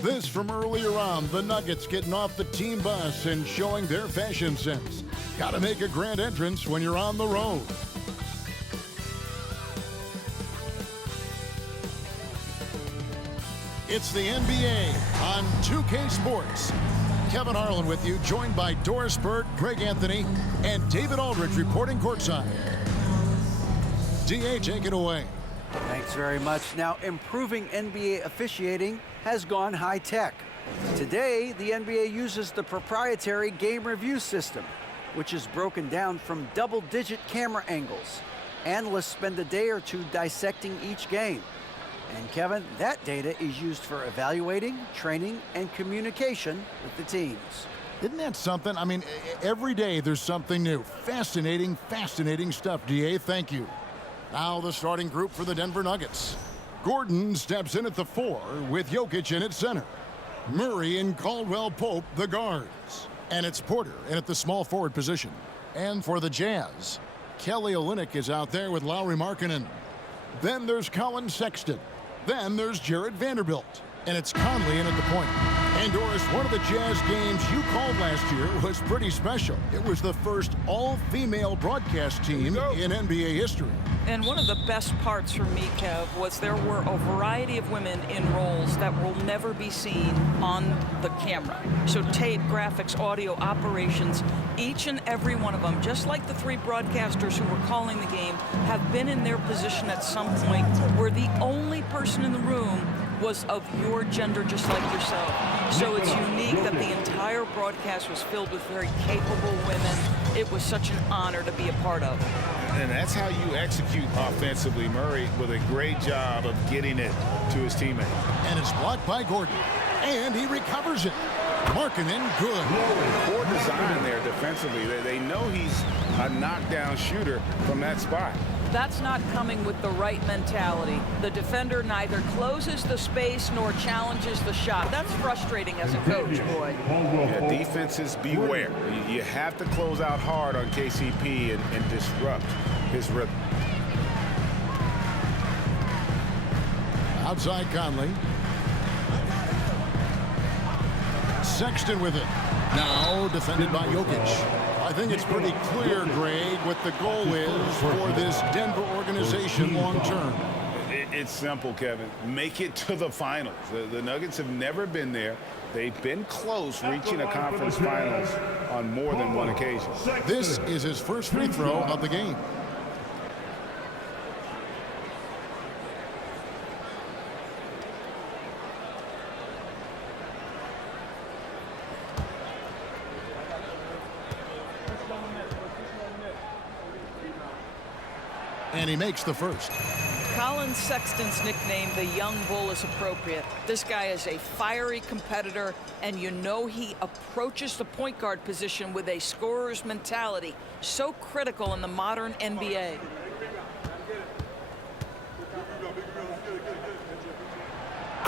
This from earlier on, the Nuggets getting off the team bus and showing their fashion sense. Gotta make a grand entrance when you're on the road. It's the NBA on 2K Sports. Kevin Harlan with you, joined by Doris Burke, Greg Anthony, and David Aldridge reporting courtside. DA, take it away. Thanks very much. Now, improving NBA officiating has gone high-tech. Today, the NBA uses the proprietary game review system, which is broken down from double-digit camera angles. Analysts spend a day or two dissecting each game. And Kevin, that data is used for evaluating, training, and communication with the teams. Isn't that something? I mean, every day there's something new. Fascinating, fascinating stuff, DA. Thank you. Now the starting group for the Denver Nuggets. Gordon steps in at the 4 with Jokic in at center. Murray and Caldwell Pope, the guards. And it's Porter in at the small forward position. And for the Jazz, Kelly Olynyk is out there with Lauri Markkanen. Then there's Colin Sexton. Then there's Jared Vanderbilt. And it's Conley in at the point. And Doris, one of the Jazz games you called last year was pretty special. It was the first all-female broadcast team in NBA history. And one of the best parts for me, Kev, was there were a variety of women in roles that will never be seen on the camera. So tape, graphics, audio, operations, each and every one of them, just like the 3 broadcasters who were calling the game, have been in their position at some point where the only person in the room was of your gender, just like yourself. So it's unique that the entire broadcast was filled with very capable women. It was such an honor to be a part of. And that's how you execute offensively. Murray with a great job of getting it to his teammate. And it's blocked by Gordon. And he recovers it. Markkanen, good. Poor design there defensively. They know he's a knockdown shooter from that spot. That's not coming with the right mentality. The defender neither closes the space nor challenges the shot. That's frustrating as a coach, boy. Yeah, defenses beware. You have to close out hard on KCP and disrupt his rhythm. Outside Conley. Sexton with it. Now defended by Jokic. I think it's pretty clear, Greg, what the goal is for this Denver organization long term. It's simple, Kevin. Make it to the finals. The Nuggets have never been there. They've been close reaching a conference finals on more than one occasion. This is his first free throw of the game. And he makes the first. Colin Sexton's nickname, the Young Bull, is appropriate. This guy is a fiery competitor, and you know he approaches the point guard position with a scorer's mentality, so critical in the modern NBA.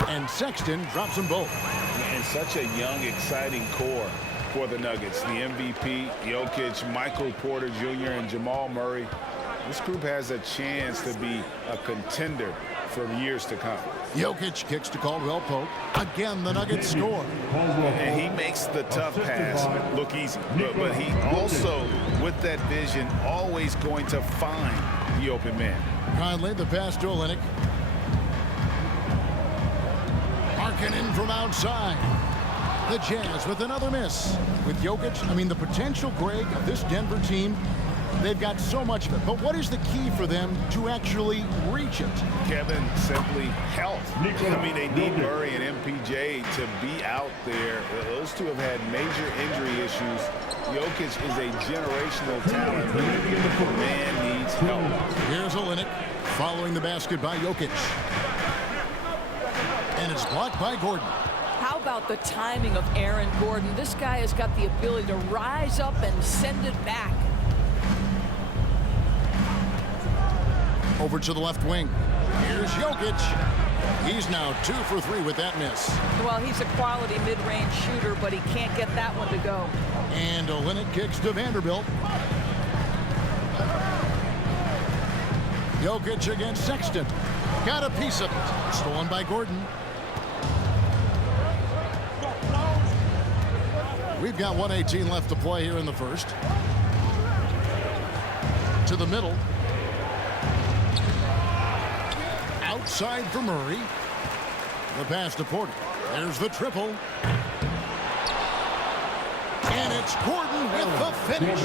And Sexton drops them both. And such a young, exciting core for the Nuggets. The MVP, Jokic, Michael Porter Jr., and Jamal Murray. This group has a chance to be a contender for years to come. Jokic kicks to Caldwell Pope. Again, the Nuggets score. And he makes the tough pass look easy. But he also, with that vision, always going to find the open man. Conley, the pass to Olynyk. Markkanen from outside. The Jazz with another miss. With Jokic, I mean, the potential, Greg, of this Denver team, they've got so much of it. But what is the key for them to actually reach it? Kevin, simply health. I mean, they need Murray and MPJ to be out there. Those two have had major injury issues. Jokic is a generational talent. The man needs help. Here's Olynyk following the basket by Jokic. And it's blocked by Gordon. How about the timing of Aaron Gordon? This guy has got the ability to rise up and send it back. Over to the left wing. Here's Jokic. He's now 2 for 3 with that miss. Well, he's a quality mid-range shooter, but he can't get that one to go. And Olynyk kicks to Vanderbilt. Jokic against Sexton. Got a piece of it. Stolen by Gordon. We've got 1:18 left to play here in the first. To the middle. Outside for Murray. The pass to Porter. There's the triple. And it's Gordon with the finish.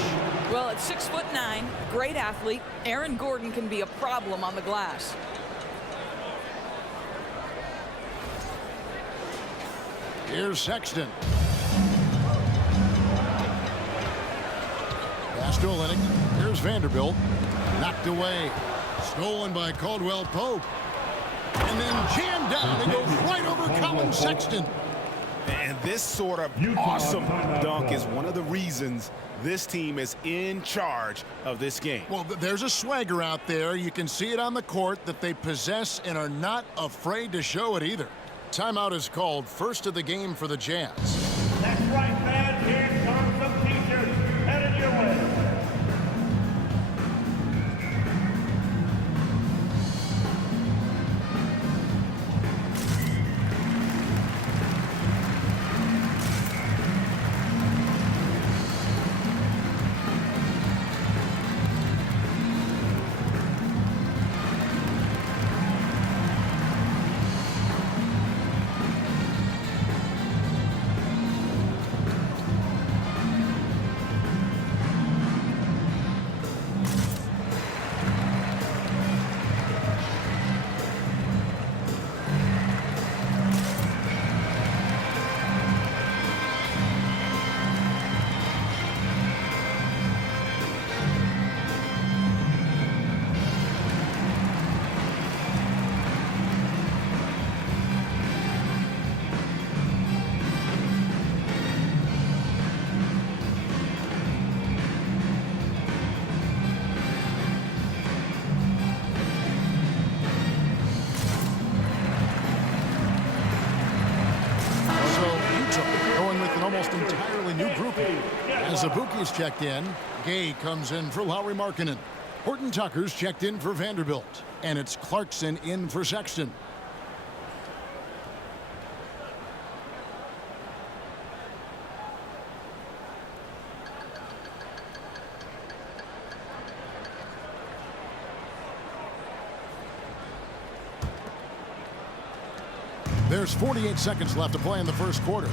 Well, at 6'9", great athlete, Aaron Gordon can be a problem on the glass. Here's Sexton. Pass to Olynyk. Here's Vanderbilt. Knocked away. Stolen by Caldwell Pope. And then jammed down and goes right over Colin Sexton. And this sort of awesome dunk is one of the reasons this team is in charge of this game. Well, there's a swagger out there. You can see it on the court that they possess and are not afraid to show it either. Timeout is called. First of the game for the Jazz. That's right, fans. Here comes some t-shirts headed your way. Almost entirely new grouping. As Abuki's checked in, Gay comes in for Lauri Markkanen. Horton Tucker's checked in for Vanderbilt. And it's Clarkson in for Sexton. There's 48 seconds left to play in the first quarter.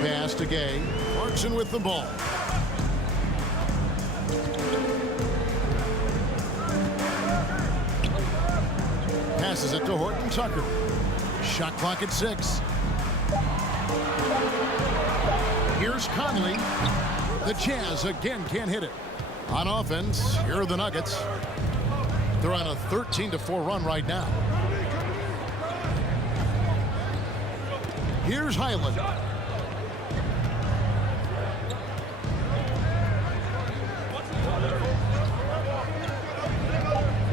Pass to Gay. Clarkson with the ball. Passes it to Horton Tucker. Shot clock at 6. Here's Conley. The Jazz again can't hit it. On offense, here are the Nuggets. They're on a 13-4 run right now. Here's Highland.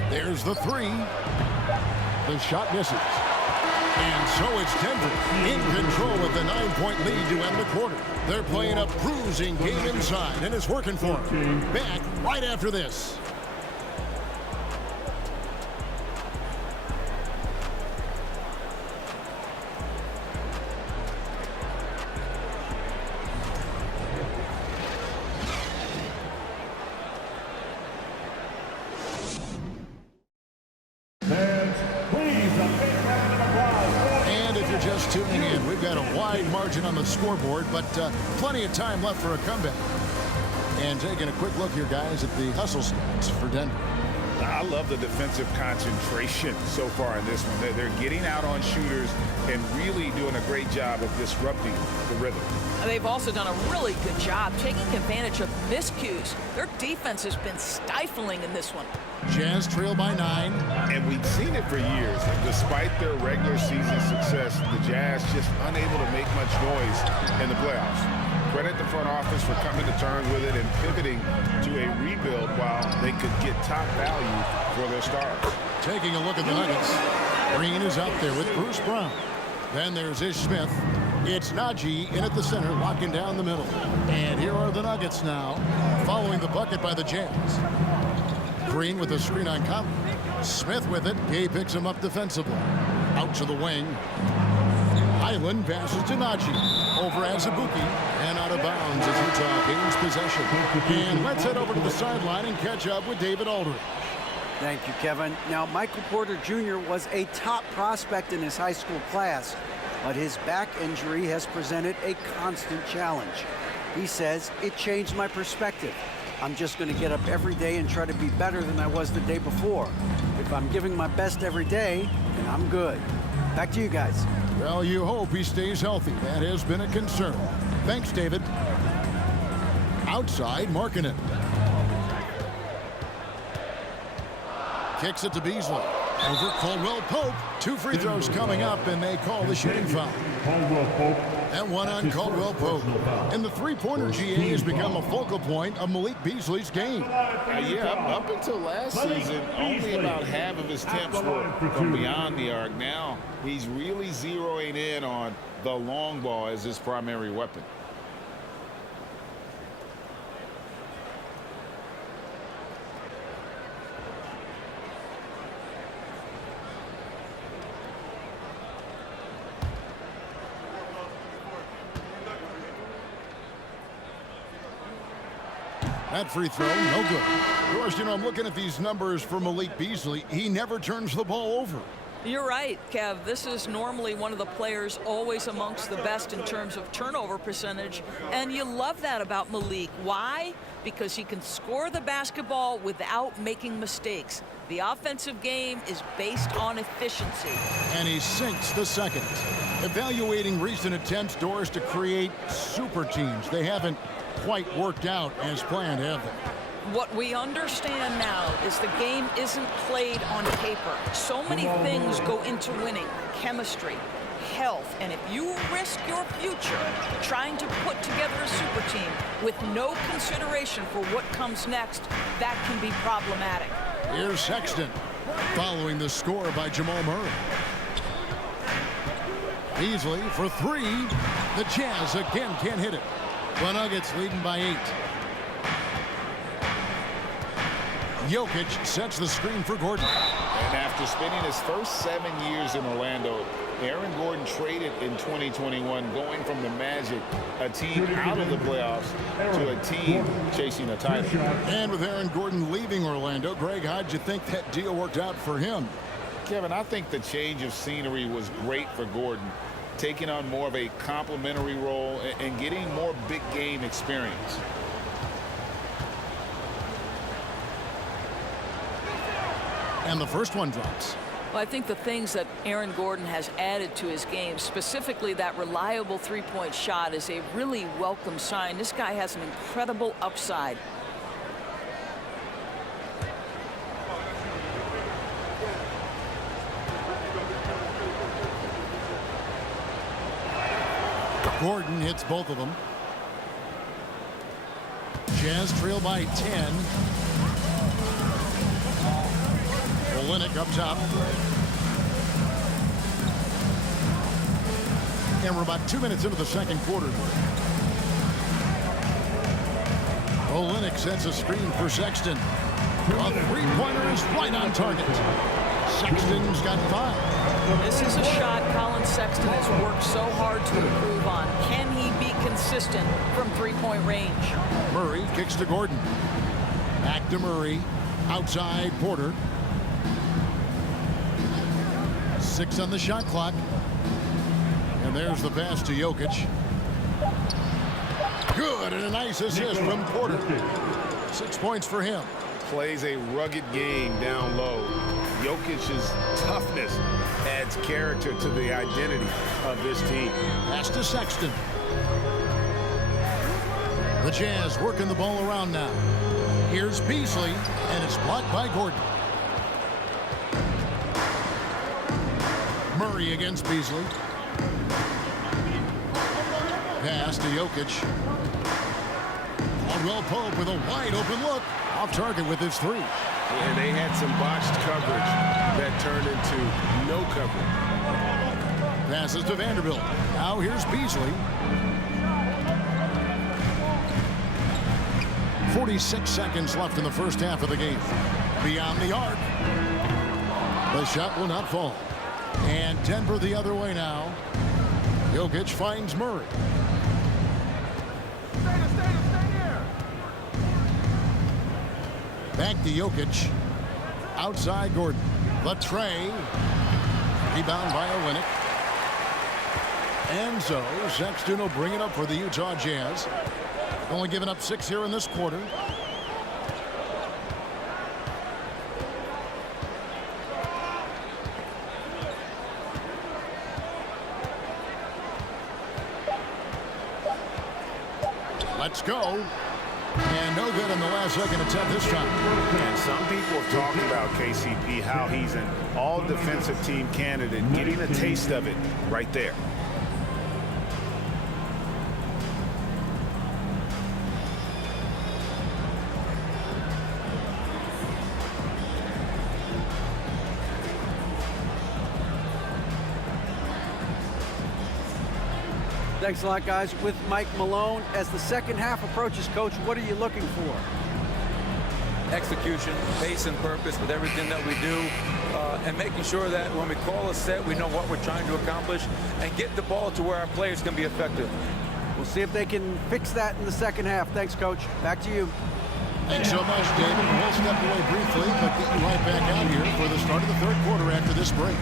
There's the 3. The shot misses. And so it's Denver in control with the 9-point lead to end the quarter. They're playing a bruising game inside, and it's working for them. Back right after this. Tuning in, we've got a wide margin on the scoreboard, but plenty of time left for a comeback. And taking a quick look here, guys, at the hustle stats for Denver. I love the defensive concentration so far in this one. They're getting out on shooters and really doing a great job of disrupting the rhythm. They've also done a really good job taking advantage of miscues. Their defense has been stifling in this one. Jazz trail by 9. And we've seen it for years. Despite their regular season success, the Jazz just unable to make much noise in the playoffs. Credit the front office for coming to terms with it and pivoting to a rebuild while they could get top value for their stars. Taking a look at the Nuggets. Green is out there with Bruce Brown. Then there's Ish Smith. It's Najee in at the center, locking down the middle. And here are the Nuggets now, following the bucket by the Jazz. Green with a screen on Conley. Smith with it. Gay picks him up defensively. Out to the wing. Highland passes to Najee. Over Azubuike and out of bounds as Utah gains possession. And let's head over to the sideline and catch up with David Aldridge. Thank you, Kevin. Now, Michael Porter Jr. was a top prospect in his high school class, but his back injury has presented a constant challenge. He says, "It changed my perspective. I'm just going to get up every day and try to be better than I was the day before. If I'm giving my best every day, then I'm good." Back to you guys. Well, you hope he stays healthy. That has been a concern. Thanks, David. Outside, Markkanen. Kicks it to Beasley. Over Caldwell Pope. 2 free throws coming up, and they call the shooting foul. And one on Caldwell Pope. And the three-pointer GA has become a focal point of Malik Beasley's game. Yeah, up until last season, only about half of his attempts were from beyond the arc. Now he's really zeroing in on the long ball as his primary weapon. That free throw, no good. Of course, you know, I'm looking at these numbers for Malik Beasley. He never turns the ball over. You're right, Kev. This is normally one of the players always amongst the best in terms of turnover percentage, and you love that about Malik. Why? Because he can score the basketball without making mistakes. The offensive game is based on efficiency. And he sinks the second. Evaluating recent attempts, Doris, to create super teams. They haven't quite worked out as planned, have they? What we understand now is the game isn't played on paper. So many things go into winning. Chemistry, health, and if you risk your future trying to put together a super team with no consideration for what comes next, that can be problematic. Here's Sexton, following the score by Jamal Murray. Beasley for 3. The Jazz again can't hit it. The Nuggets leading by 8. Jokic sets the screen for Gordon. And after spending his first 7 years in Orlando, Aaron Gordon traded in 2021, going from the Magic, a team out of the playoffs, to a team chasing a title. And with Aaron Gordon leaving Orlando, Greg, how'd you think that deal worked out for him? Kevin, I think the change of scenery was great for Gordon, taking on more of a complementary role and getting more big game experience. And the first one drops. Well, I think the things that Aaron Gordon has added to his game, specifically that reliable three-point shot, is a really welcome sign. This guy has an incredible upside. Gordon hits both of them. Jazz trail by 10. Olynyk up top. And we're about 2 minutes into the second quarter. Olynyk sets a screen for Sexton. A three-pointer is right on target. Sexton's got 5. This is a shot Colin Sexton has worked so hard to improve on. Can he be consistent from three-point range? Murray kicks to Gordon. Back to Murray. Outside Porter. 6 on the shot clock. And there's the pass to Jokic. Good, and a nice assist from Porter. 6 points for him. Plays a rugged game down low. Jokic's toughness adds character to the identity of this team. Pass to Sexton. The Jazz working the ball around now. Here's Beasley, and it's blocked by Gordon. Murray against Beasley. Pass to Jokic. Caldwell Pope with a wide open look. Off target with his 3. And they had some botched coverage that turned into no coverage. Passes to Vanderbilt. Now here's Beasley. 46 seconds left in the first half of the game. Beyond the arc. The shot will not fall. And Denver the other way now. Jokic finds Murray. Back to Jokic. Outside Gordon. The tray. Rebound by Olynyk. And so Sexton will bring it up for the Utah Jazz. Only giving up 6 here in this quarter. Let's go. And no good in the last second attempt this time. And some people have talked about KCP, how he's an all-defensive team candidate, getting a taste of it right there. Thanks a lot, guys. With Mike Malone, as the second half approaches, Coach, what are you looking for? Execution, pace and purpose with everything that we do, and making sure that when we call a set, we know what we're trying to accomplish and get the ball to where our players can be effective. We'll see if they can fix that in the second half. Thanks, Coach. Back to you. Thanks so much, David. We'll step away briefly, but get you right back out here for the start of the third quarter after this break.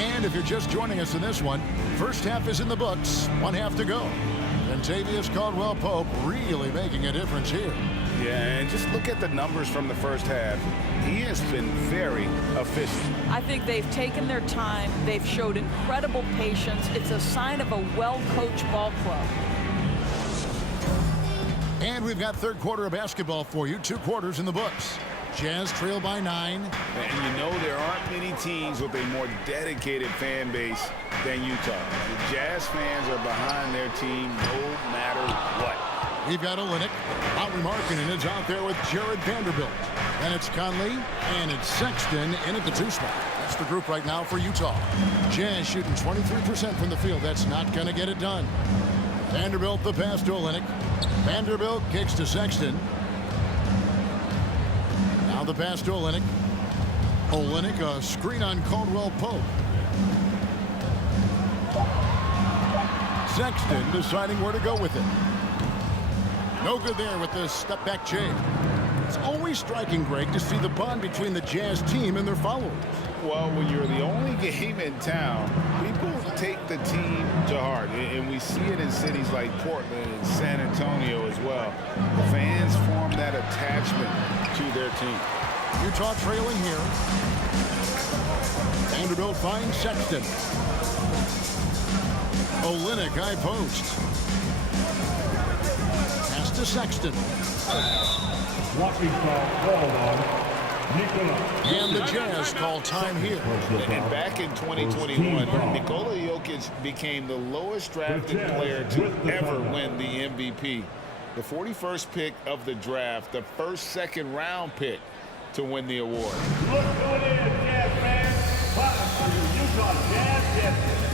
And if you're just joining us in this one, first half is in the books, 1 half to go. Kentavious Caldwell-Pope really making a difference here. Yeah, and just look at the numbers from the first half. He has been very efficient. I think they've taken their time. They've showed incredible patience. It's a sign of a well-coached ball club. And we've got third quarter of basketball for you, 2 quarters in the books. Jazz trail by 9. And you know there aren't many teams with a more dedicated fan base than Utah. The Jazz fans are behind their team no matter what. We've got Olynyk. Lauri Markkanen is out there with Jared Vanderbilt. And it's Conley, and it's Sexton in at the 2 spot. That's the group right now for Utah. Jazz shooting 23% from the field. That's not going to get it done. Vanderbilt the pass to Olynyk. Vanderbilt kicks to Sexton. Now the pass to Olynyk. Olynyk, a screen on Caldwell-Pope. Sexton deciding where to go with it. No good there with the step-back jam. It's always striking, Greg, to see the bond between the Jazz team and their followers. Well, when you're the only game in town, people take the team to heart. And we see it in cities like Portland and San Antonio as well. The fans form that attachment to their team. Utah trailing here. Vanderbilt finds Sexton. Olynyk, high post. Pass to Sexton. Walking foul called on And the Jazz call time here. And back in 2021, Nikola Jokic became the lowest drafted player to ever win the MVP. The 41st pick of the draft, the first second-round pick to win the award. Look who it is, Jazz fans. Clap for your Utah Jazz champions.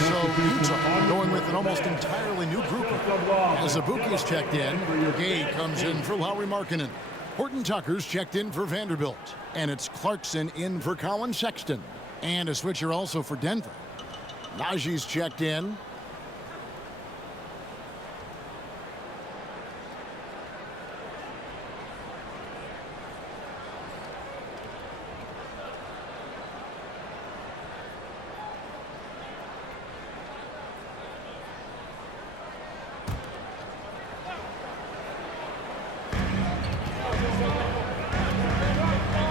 So Utah going with an almost entirely new group. As Azubuike's checked in, Gay comes in for Lauri Markkanen. Horton Tucker's checked in for Vanderbilt. And it's Clarkson in for Colin Sexton. And a switcher also for Denver. Najee's checked in.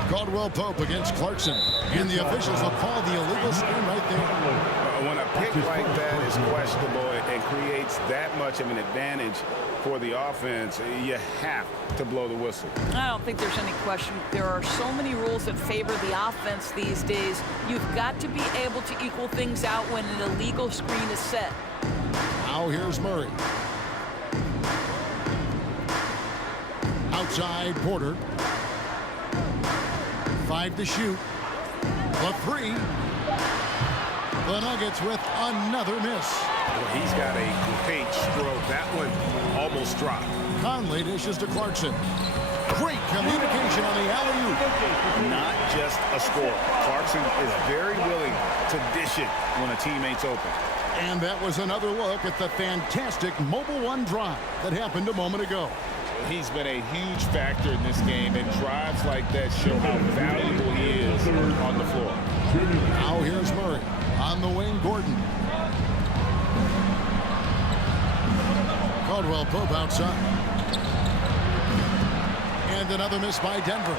Caldwell Pope against Clarkson. And the officials will call the illegal screen right there. When a pick like that is questionable and creates that much of an advantage for the offense, you have to blow the whistle. I don't think there's any question. There are so many rules that favor the offense these days. You've got to be able to equal things out when an illegal screen is set. Now here's Murray. Outside Porter. 5 to shoot. The 3. The Nuggets with another miss. Well, he's got a great stroke. That one almost dropped. Conley dishes to Clarkson. Great communication on the alley-oop. Not just a score. Clarkson is very willing to dish it when a teammate's open. And that was another look at the fantastic Mobile One drive that happened a moment ago. He's been a huge factor in this game, and drives like that show how valuable he is on the floor. Now here's Murray on the wing. Gordon. Caldwell Pope outside. And another miss by Denver.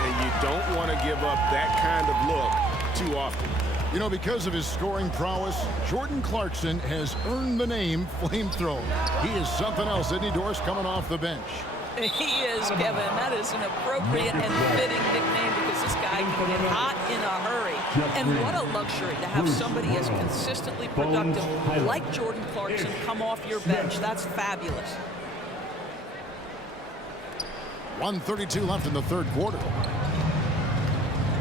And you don't want to give up that kind of look too often. You know, because of his scoring prowess, Jordan Clarkson has earned the name Flamethrower. He is something else, isn't he, Doris, coming off the bench? He is, Kevin. That is an appropriate and fitting nickname because this guy can get hot in a hurry. And what a luxury to have somebody as consistently productive like Jordan Clarkson come off your bench. That's fabulous. 1:32 left in the third quarter.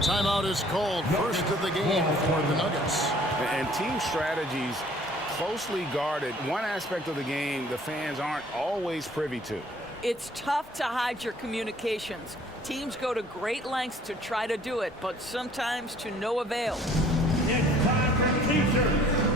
Timeout is called, first of the game for the Nuggets. And team strategies closely guarded. One aspect of the game the fans aren't always privy to. It's tough to hide your communications. Teams go to great lengths to try to do it, but sometimes to no avail. It's time for T-shirts.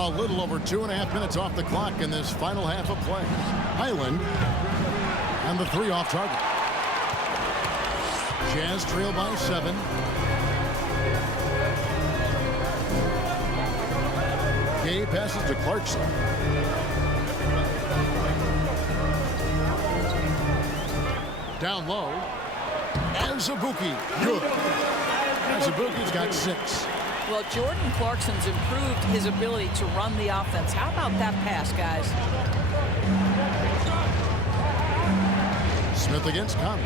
A little over 2.5 minutes off the clock in this final half of play. Highland and the 3 off target. Jazz trail by 7. Gay passes to Clarkson. Down low. Azubuike. Good. Azubuike's got 6. Well, Jordan Clarkson's improved his ability to run the offense. How about that pass, guys? Smith against Conley.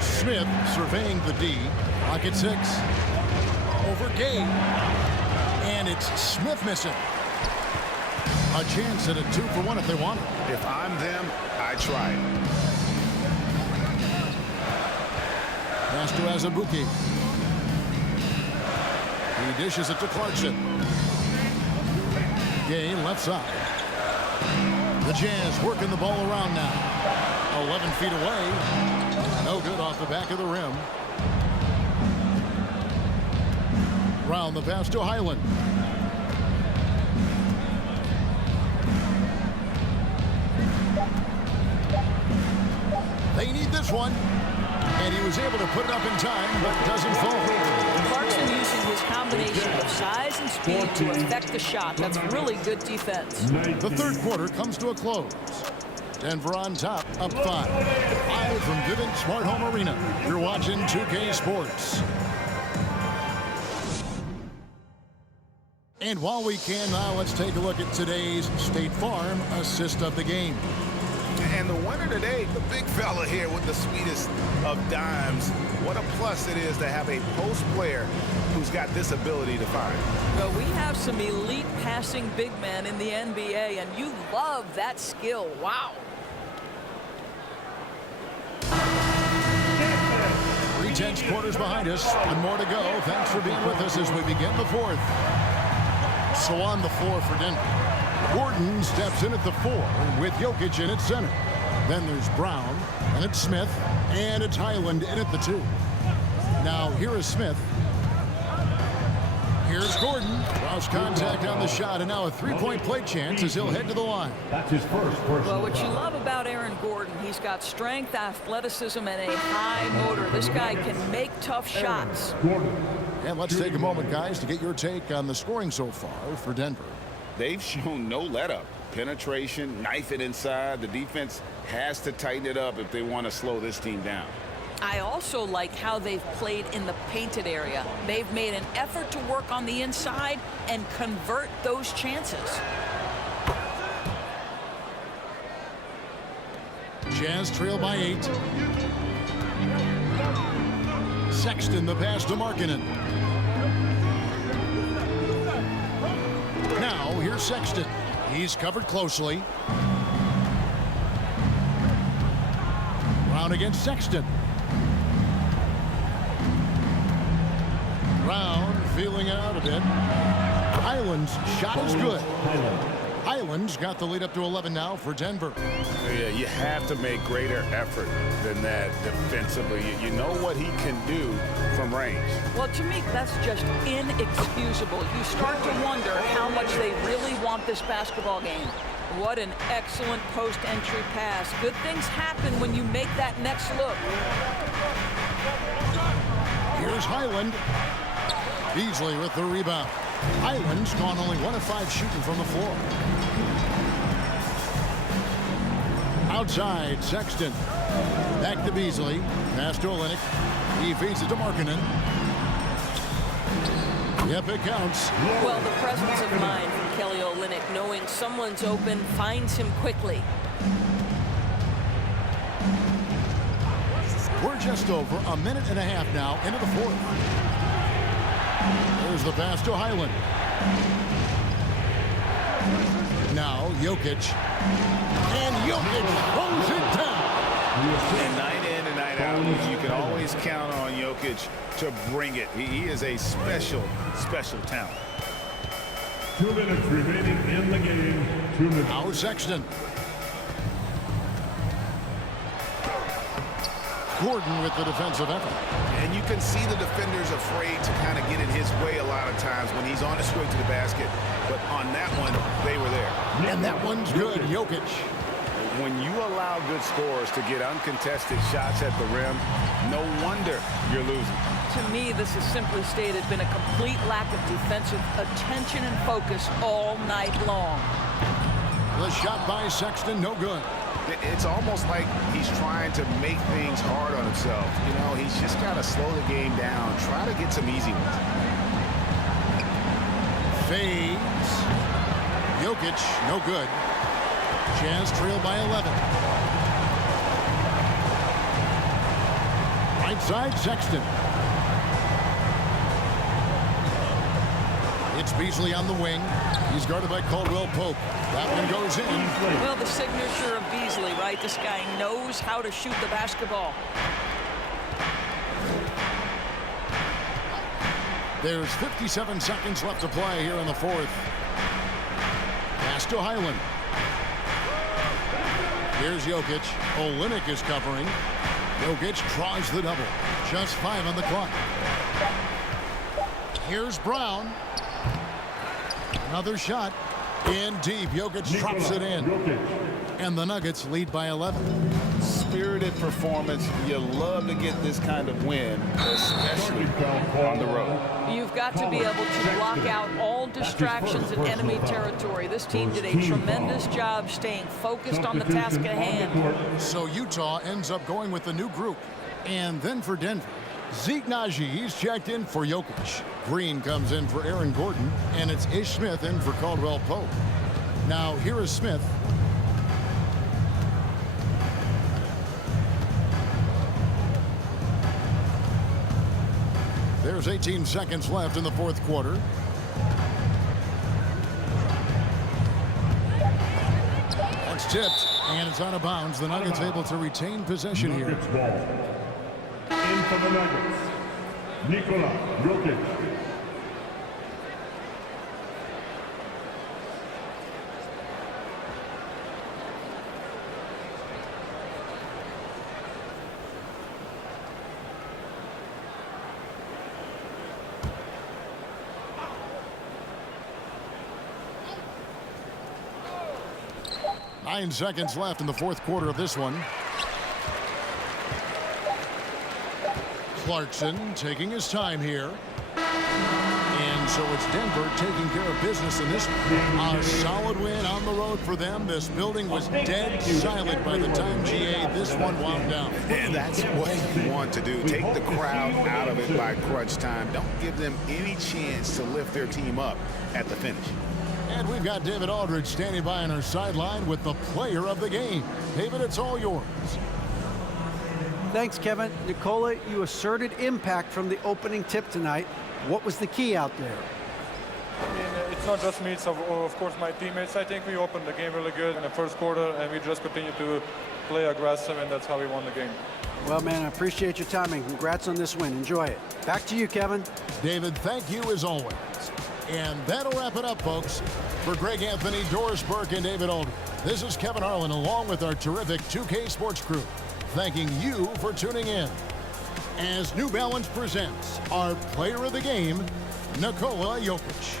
Smith surveying the D. Pocket 6. Over Gay. And it's Smith missing. A chance at a 2-for-1 if they want it. If I'm them, I try it. Pass to Azubuike. He dishes it to Clarkson. Gay left side. The Jazz working the ball around now. 11 feet away. No good off the back of the rim. Round the pass to Highland. They need this one. And he was able to put it up in time, but doesn't fall. Clarkson using his combination of size and speed to affect the shot. That's really good defense. The third quarter comes to a close. Denver on top, up 5. Live from Vivint Smart Home Arena. You're watching 2K Sports. And while we can now, let's take a look at today's State Farm assist of the game. And the winner today, the big fella here with the sweetest of dimes. What a plus it is to have a post player who's got this ability to find. Well, we have some elite passing big men in the NBA, and you love that skill. Wow. 3 quarters behind us and more to go. Thanks for being with us as we begin the 4th. So on the floor for Denver. Gordon steps in at the 4 with Jokic in at center. Then there's Brown, and it's Smith, and it's Highland in at the 2. Now here is Smith. Here's Gordon. Cross contact on the shot, and now a 3-point play chance as he'll head to the line. That's his first personal Well, what you foul. love about Aaron Gordon, he's got strength, athleticism, and a high motor. This guy can make tough shots. Gordon. And let's take a moment, guys, to get your take on the scoring so far for Denver. They've shown no let-up. Penetration, knife it inside. The defense has to tighten it up if they want to slow this team down. I also like how they've played in the painted area. They've made an effort to work on the inside and convert those chances. Jazz trail by 8. Sexton the pass to Markkanen. Now here's Sexton. He's covered closely. Brown against Sexton. Brown feeling out a bit. Highland's shot is good. Highland's got the lead up to 11 now for Denver. Yeah, you have to make greater effort than that defensively. You know what he can do from range. Well, to me, that's just inexcusable. You start to wonder how much they really want this basketball game. What an excellent post-entry pass. Good things happen when you make that next look. Here's Highland. Beasley with the rebound. Highland's gone only 1 of 5 shooting from the floor. Outside, Sexton. Back to Beasley. Pass to Olynyk. He feeds it to Markkanen. Yep, it counts. Well, the presence of mind from Kelly Olynyk, knowing someone's open, finds him quickly. We're just over a minute and a half now into the 4th. There's the pass to Highland. Now Jokic. And Jokic throws it down. And night in and night out, you can always count on Jokic to bring it. He is a special, special talent. 2 minutes remaining in the game. 2 minutes. Now Sexton. Gordon with the defensive effort. And you can see the defenders afraid to kind of get in his way a lot of times when he's on his way to the basket. But on that one, they were there. And that one's good. Jokic. When you allow good scorers to get uncontested shots at the rim, no wonder you're losing. To me, this has simply stated been a complete lack of defensive attention and focus all night long. The shot by Sexton, no good. It's almost like he's trying to make things hard on himself. You know, he's just got to slow the game down, try to get some easy ones. Fades. Jokic, no good. Jazz trail by 11. Right side, Sexton. It's Beasley on the wing. He's guarded by Caldwell Pope. That one goes in. Well, the signature of Beasley, right? This guy knows how to shoot the basketball. There's 57 seconds left to play here in the fourth. Pass to Highland. Here's Jokic. Olynyk is covering. Jokic draws the double. Just 5 on the clock. Here's Brown. Another shot. In deep. Jokic drops it in. And the Nuggets lead by 11. Spirited performance. You love to get this kind of win, especially on the road. You've got to be able to block out all distractions in enemy territory. This team did a tremendous job staying focused on the task at hand. So Utah ends up going with the new group. And then for Denver, Zeke Naji, he's checked in for Jokic. Green comes in for Aaron Gordon, and it's Ish Smith in for Caldwell Pope. Now, here is Smith. There's 18 seconds left in the fourth quarter. That's tipped, and it's out of bounds. The Nuggets able to retain possession here. In for the Nuggets, Nikola Jokic. Nine seconds left in the fourth quarter of this one. Clarkson taking his time here. And so it's Denver taking care of business in this one. A solid win on the road for them. This building was dead silent by the time GA this one wound down. And that's what you want to do. Take the crowd out of it by crunch time. Don't give them any chance to lift their team up at the finish. And we've got David Aldridge standing by on our sideline with the player of the game. David, it's all yours. Thanks, Kevin. Nikola, you asserted impact from the opening tip tonight. What was the key out there? I mean, it's not just me, it's of course my teammates. I think we opened the game really good in the first quarter, and we just continued to play aggressive, and that's how we won the game. Well, man, I appreciate your time, and congrats on this win. Enjoy it. Back to you, Kevin. David, thank you as always. And that'll wrap it up, folks. For Greg Anthony, Doris Burke, and David Aldridge, this is Kevin Harlan along with our terrific 2K Sports crew, thanking you for tuning in. As New Balance presents our player of the game, Nikola Jokic.